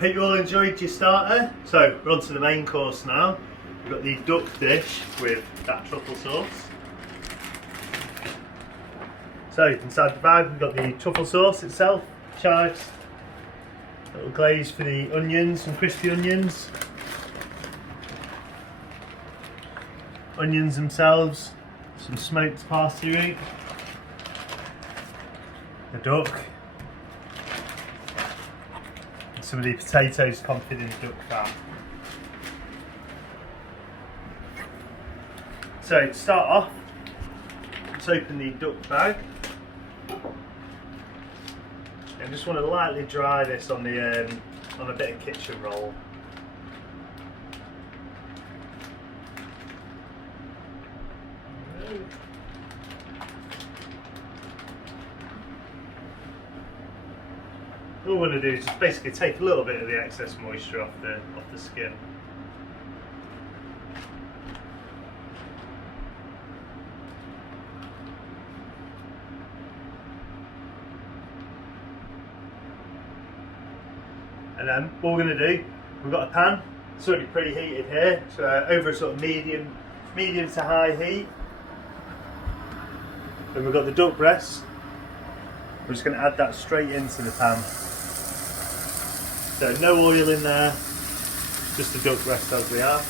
Hope you all enjoyed your starter. So we're on to the main course now. We've got the duck dish with that truffle sauce. So inside the bag we've got the truffle sauce itself, chives, little glaze for the onions, some crispy onions. Onions themselves, some smoked parsley root, the duck, and some of the potatoes confit in duck fat. So to start off, let's open the duck bag. And just want to lightly dry this on the on a bit of kitchen roll. All we're going to do is just basically take a little bit of the excess moisture off the skin. And then what we're going to do, we've got a pan, it's already preheated here, so over a sort of medium to high heat. Then we've got the duck breast. We're just going to add that straight into the pan. So no oil in there, just the duck breast as we are.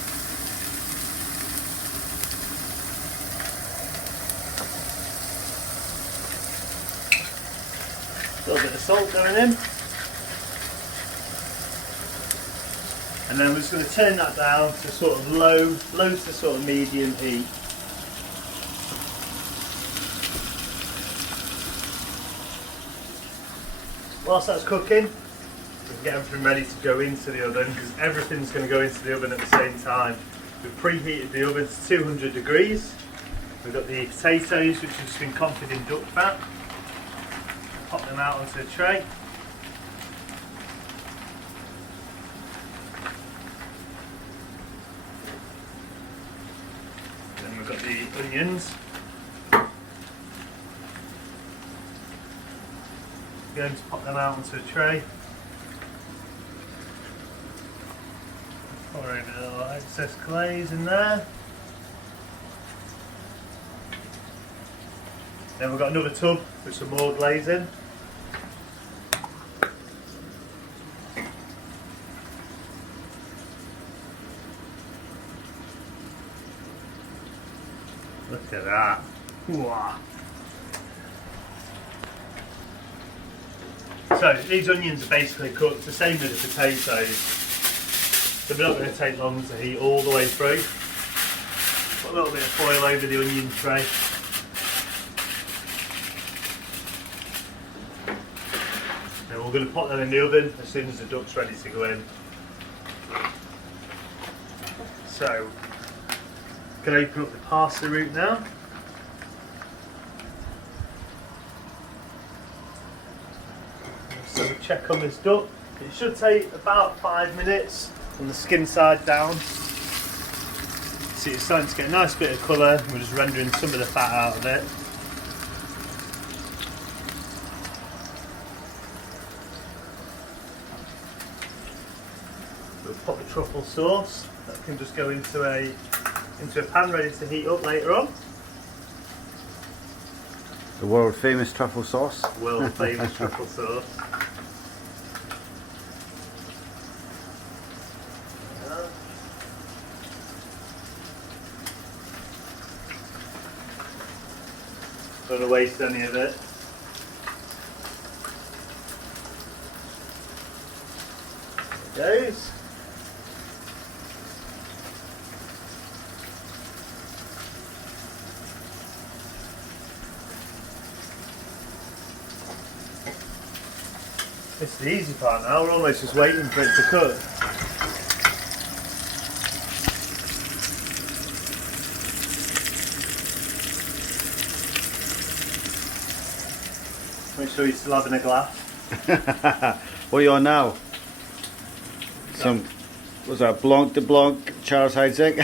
A little bit of salt going in. And then we're just going to turn that down to sort of low to sort of medium heat. Whilst that's cooking, we can get everything ready to go into the oven, because everything's going to go into the oven at the same time. We've preheated the oven to 200 degrees. We've got the potatoes, which have just been confit in duck fat. Pop them out onto a tray. Then we've got the onions. Going to pop them out onto a tray. Pour in a little excess glaze in there. Then we've got another tub with some more glaze in. Look at that. Wow. So these onions are basically cooked the same with the potatoes, so they're not going to take long to heat all the way through. Put a little bit of foil over the onion tray. And we're going to put them in the oven as soon as the duck's ready to go in. So, I'm going to open up the parsley root now. So we check on this duck. It should take about 5 minutes from the skin side down. See, it's starting to get a nice bit of colour. We're just rendering some of the fat out of it. We'll put the truffle sauce. That can just go into a pan ready to heat up later on. The world famous truffle sauce. World famous truffle sauce. Don't want to waste any of it. There it goes. It's the easy part now, we're almost just waiting for it to cook. Make sure you're still having a glass. What are you on now? Some, was that Blanc de Blanc Charles Heidsieck?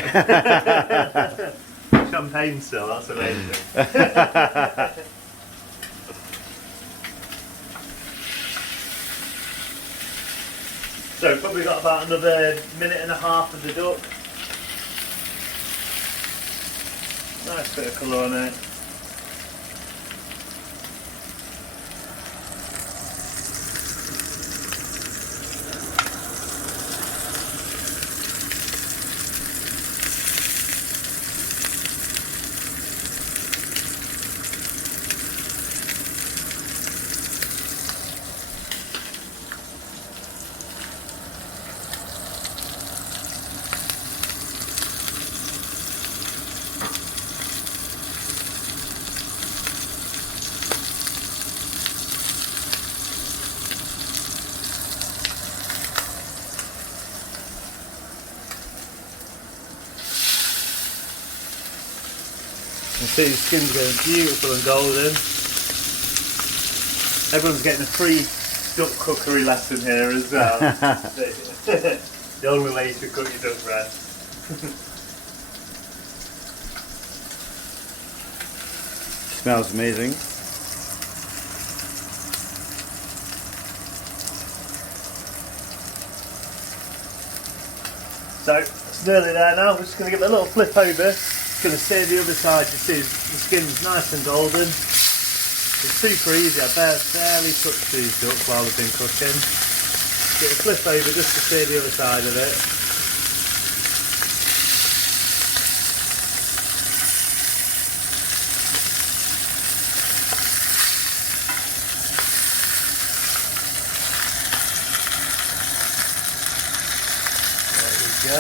Champagne still, that's amazing. So probably got about another minute and a half of the duck. Nice bit of colour on it. You see the skin's going beautiful and golden. Everyone's getting a free duck cookery lesson here as well. The only way to cook your duck breast. Smells amazing. So it's nearly there now. We're just going to give it a little flip over. Going to sear the other side. You see the skin's nice and golden. It's super easy. I barely touched these ducks while they've been cooking. Get a flip over just to sear the other side of it. There we go.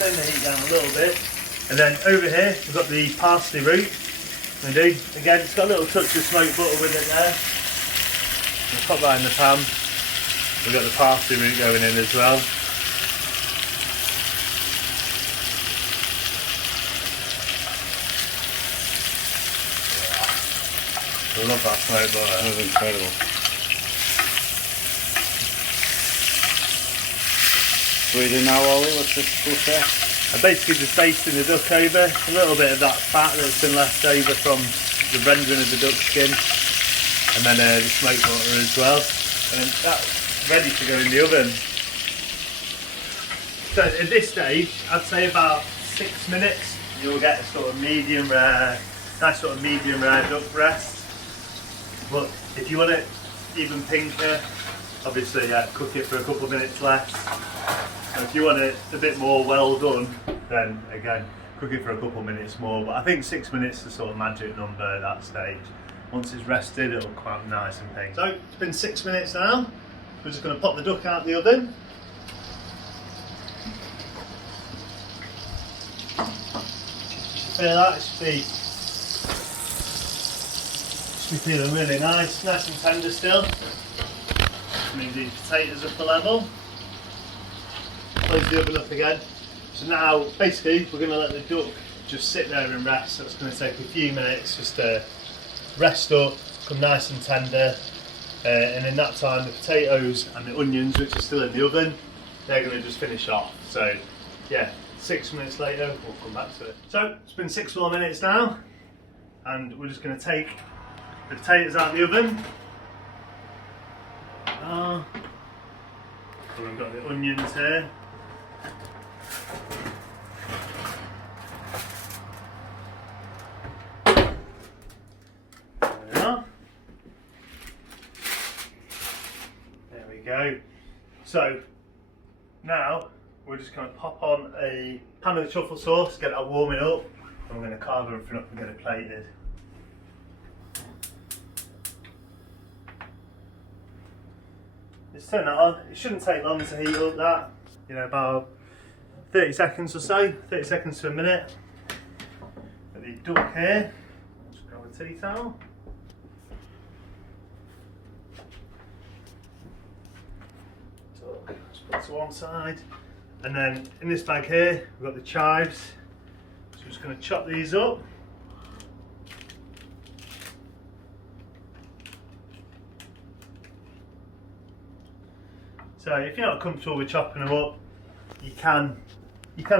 Turn the heat down a little bit. And then over here we've got the parsley root. Again, it's got a little touch of smoked butter with it there. We'll pop that in the pan. We've got the parsley root going in as well. I love that smoked butter. That was incredible. What are you doing now, Ollie? What's this process? I'm basically just basting the duck over, a little bit of that fat that's been left over from the rendering of the duck skin, and then the smoked butter as well, and then that's ready to go in the oven. So at this stage, I'd say about 6 minutes, you'll get a sort of medium rare, nice sort of medium rare duck breast. But if you want it even pinker, obviously cook it for a couple of minutes less. And if you want it a bit more well done, then again, cook it for a couple of minutes more. But I think 6 minutes is the sort of magic number at that stage. Once it's rested, it'll come out nice and pink. So it's been 6 minutes now. We're just going to pop the duck out the oven. Feel that? It should be feeling really nice and tender still. Move these potatoes up a level. Close the oven up again. So now, basically, we're going to let the duck just sit there and rest. So it's going to take a few minutes just to rest up, become nice and tender. And in that time, the potatoes and the onions, which are still in the oven, they're going to just finish off. So, yeah, 6 minutes later, we'll come back to it. So, it's been 6 more minutes now, and we're just going to take the potatoes out of the oven. So we've got the onions here. There we are. There we go. So now we're just going to pop on a pan of the truffle sauce, get that warming up, and we're going to carve everything up and get it plated. Just turn that on. It shouldn't take long to heat up that. You know, about 30 seconds or so, 30 seconds to a minute. Got the duck here. Just grab a tea towel. Duck, just put it to one side. And then in this bag here, we've got the chives. So we're just going to chop these up. So if you're not comfortable with chopping them up, you can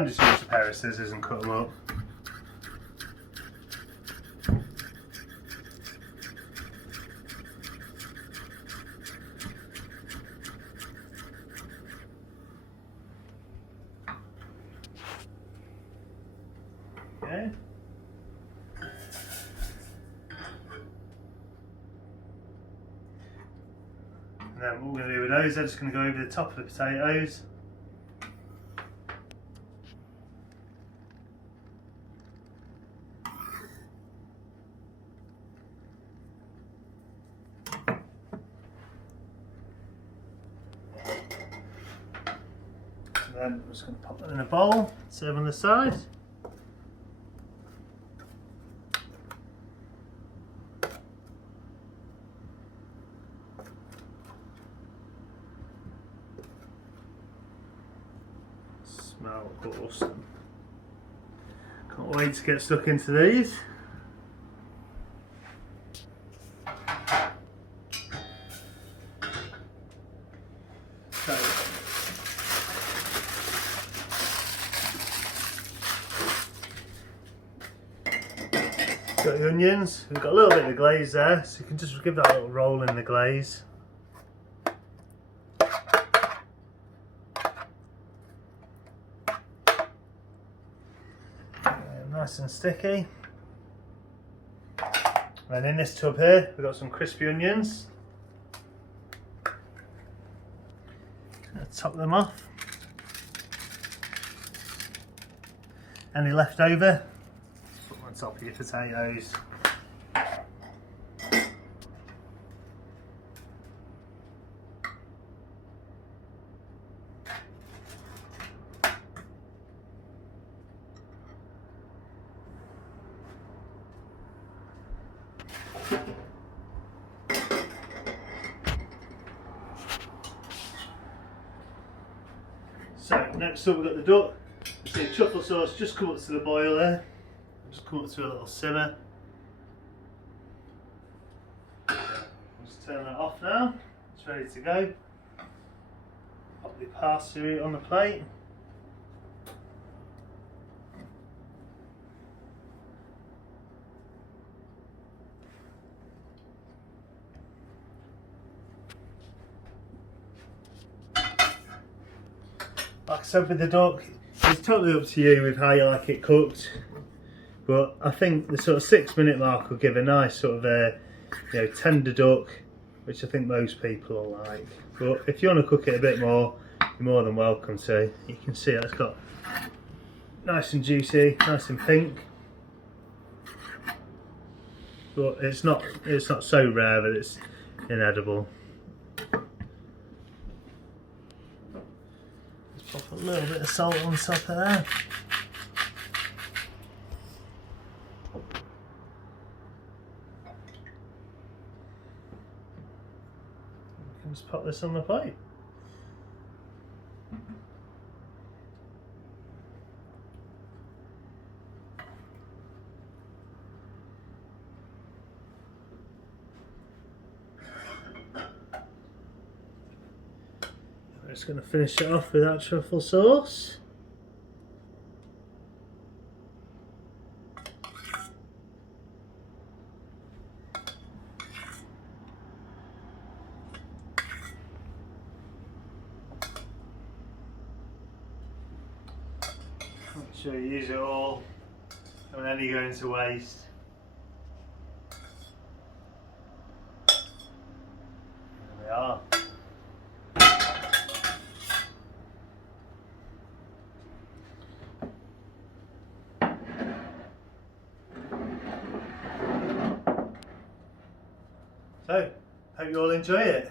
just use a pair of scissors and cut them up. go. And then what we're going to do with those, I'm just going to go over the top of the potatoes. And then I'm just going to pop them in a bowl, serve on the side. Smell awesome. Can't wait to get stuck into these. So, got the onions, we've got a little bit of glaze there, so you can just give that a little roll in the glaze. Nice and sticky. And in this tub here, we've got some crispy onions. Top them off. Any left over, put them on top of your potatoes. So next up we've got the duck. See the truffle sauce just come up to the boil there. Just come up to a little simmer. Just turn that off now. It's ready to go. Pop the parsley on the plate. Like I said with the duck, it's totally up to you with how you like it cooked, but I think the sort of 6-minute mark will give a nice sort of tender duck, which I think most people will like. But if you want to cook it a bit more, you're more than welcome to. You can see it's got nice and juicy, nice and pink, but it's not so rare that it's inedible. Pop a little bit of salt on top of there. You can just pop this on the plate. I'm just going to finish it off with that truffle sauce. Make sure you use it all, don't let any go into waste. There we are. So, hope you all enjoy it.